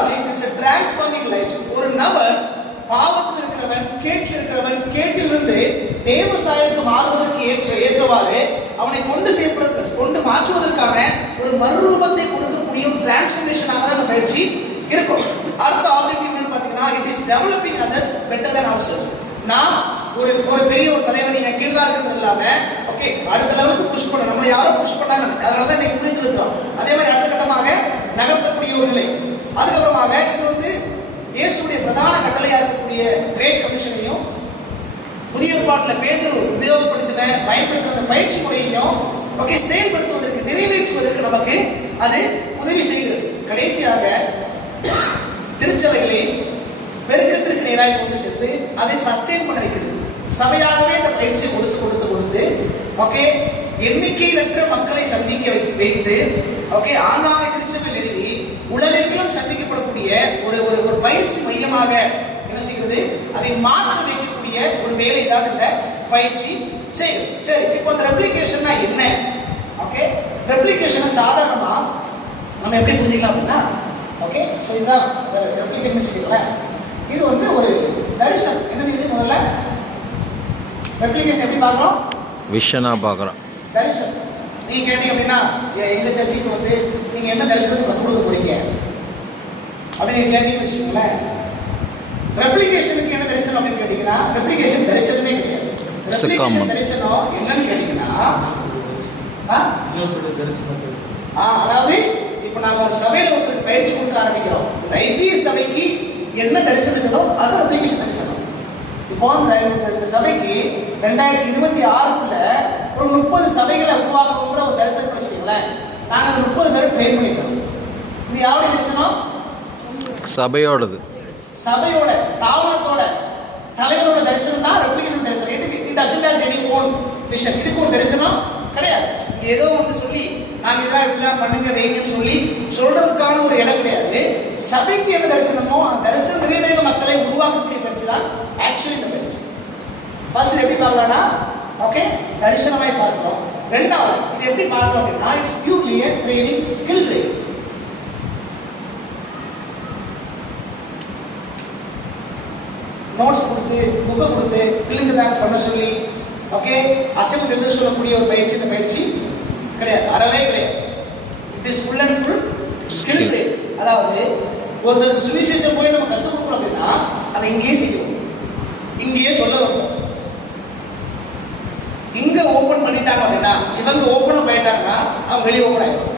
இரண்டாவது it's a transforming lives. ஒரு நபர் பாவத்தில் இருக்கிறவன், கேட்டில் இருக்கிறவன், கேட்டிலிருந்து தேவ சாயலுக்கு மாறுவதற்கு ஏற்றவாறு அவனை கொண்டு மாற்றுவதற்கான ஒரு மறுரூபத்தை கொடுக்கக்கூடிய ஒரு டிரான்ஸ்ஃபர்மேஷனாக தான் அந்த பயிற்சி இருக்கும். அடுத்த ஆப்ஜெக்டிவ் என்னன்னு பார்த்தீங்கன்னா, it is developing others better than ourselves. நான் ஒரு பெரிய ஒரு தலைவர் நீங்க கீழா இருக்கிறது இல்லாம ஓகே அடுத்த லெவலுக்கு புஷ் பண்ண நம்மளை யாரும் புஷ் பண்ணாங்க, அதனாலதான் இன்னைக்கு புரிந்து இருக்கிறோம். அதே மாதிரி அடுத்த கட்டமாக நகர்த்தக்கூடிய ஒரு நிலை. அதுக்கப்புறமாக இது வந்து இயேசுடைய பிரதான கட்டளையா இருக்கக்கூடிய கிரேட் கமிஷனையும் புதிய ஏற்பாட்டில் பேதுரு பயன்படுத்தின பயிற்சி முறையையும் ஓகே செயல்படுத்துவதற்கு நிறைவேற்றுவதற்கு நமக்கு அது உதவி செய்கிறது. கடைசியாக திருச்சபைகளை பெருக்கத்திற்கு நேராக கொண்டு சென்று அதை சஸ்டெயின் பண்ண வைக்கிறது. சபையாகவே இந்த பயிற்சியை கொடுத்து ஓகே எண்ணிக்கையிலற்ற மக்களை சந்திக்க வைத்து ஓகே ஆங்காங்கே திருச்சபை நிறுவி உலகெங்கிலும் சந்திக்கப்படக்கூடிய ஒரு பயிற்சி மையமாக என்ன செய்கிறது, அதை மாற்ற வைக்கக்கூடிய ஒரு வேலை தான் இந்த பயிற்சி செய்யும். சரி, இப்போ இந்த ரெப்ளிகேஷன்னா என்ன? ஓகே, ரெப்ளிகேஷனை சாதாரணமா நம்ம எப்படி புரிஞ்சுக்கலாம் அப்படின்னா ஓகே ஸோ இதுதான் சார் ரெப்ளிகேஷன் வச்சுக்கோங்களேன். இது வந்து ஒரு தரிசனம். என்னது இது? முதல்ல ரெப்ளிகேஷன் எப்படி பார்க்குறோம்? விஷனா பார்க்குறோம். தரிசனம். நீங்கள் கேட்டீங்க அப்படின்னா எங்கள் சர்ச்சுக்கு வந்து நீங்கள் என்ன தரிசனத்தை கற்றுக் கொடுக்க போறீங்க அப்படின்னு நீங்கள் கேட்டீங்கன்னு வச்சுக்கோங்களேன். ரெப்ளிகேஷனுக்கு என்ன தரிசனம் அப்படின்னு கேட்டீங்கன்னா, ரெப்ளிகேஷன் தரிசனமே கிடையாது. ரெப்ளிகேஷன் தரிசனம் என்னன்னு கேட்டீங்கன்னா அதாவது இப்போ நாம ஒரு சபையில் ஒருத்தருக்கு பயிற்சி கொடுக்க ஆரம்பிக்கிறோம். ஐபிஏ சபைக்கு என்ன தரிசனம் இருக்குதோ அது ரெப்ளிகேஷன் தரிசனம். இப்போ இந்த சபைக்கு 2026க்குள்ள ஒரு 30 சபைகளை உருவாக்கணுன்ற ஒரு தரிசனம் வச்சுக்கோங்களேன். நாங்கள் அந்த 30 பேரை ட்ரெயின் பண்ணிக்கிறோம். இது யாருடைய தரிசனம்? சபையோடது. சபையோட ஸ்தாபனத்தோட தலைவரோட தரிசனம் தான் ரெப்ளிகேஷன் தரிசனம். It doesn't have any own vision. இதுக்கு ஒரு தரிசனம் கிடையாது. ஏதோ வந்து சொல்லி நாங்கள் இதெல்லாம் இப்படிலாம் பண்ணுங்க வைங்கன்னு சொல்லி சொல்றதுக்கான ஒரு இடம் கிடையாது. சபைக்கு என்ன தரிசனமோ அந்த தரிசன நிறைவேக மக்களை உருவாக்கக்கூடிய பயிற்சி தான் ஆக்சுவலி இந்த பயிற்சி. ஃபர்ஸ்ட் எப்படி பார்க்கலாம்னா ஓகே தரிசனமாய் பார்க்கிறோம். ரெண்டாவது இது எப்படி பார்க்கிறோம் அப்படின்னா it's purely a training, skill training. Notes கொடுத்து புக்கை கொடுத்து ஃபில்லிங் தி பேங்க்ஸ் பண்ண சொல்லி ஓகே அசைன்மெண்ட் எழுத சொல்லக்கூடிய ஒரு பயிற்சி இந்த பயிற்சி கிடையாது, அறவே கிடையாது. It is full and full skill training. அதாவது ஒருத்தருக்கு சுவிசேஷம் போய் நம்ம கற்றுக் கொடுக்குறோம் அப்படின்னா அதை இங்கேயே செய்வோம், இங்கேயே சொல்ல வைப்போம். இங்க ஓபன் பண்ணிட்டாங்க அப்படின்னா இவங்க ஓபன் பண்ணிட்டாங்கன்னா அவங்க வெளியே ஓபன் ஆயிடும்.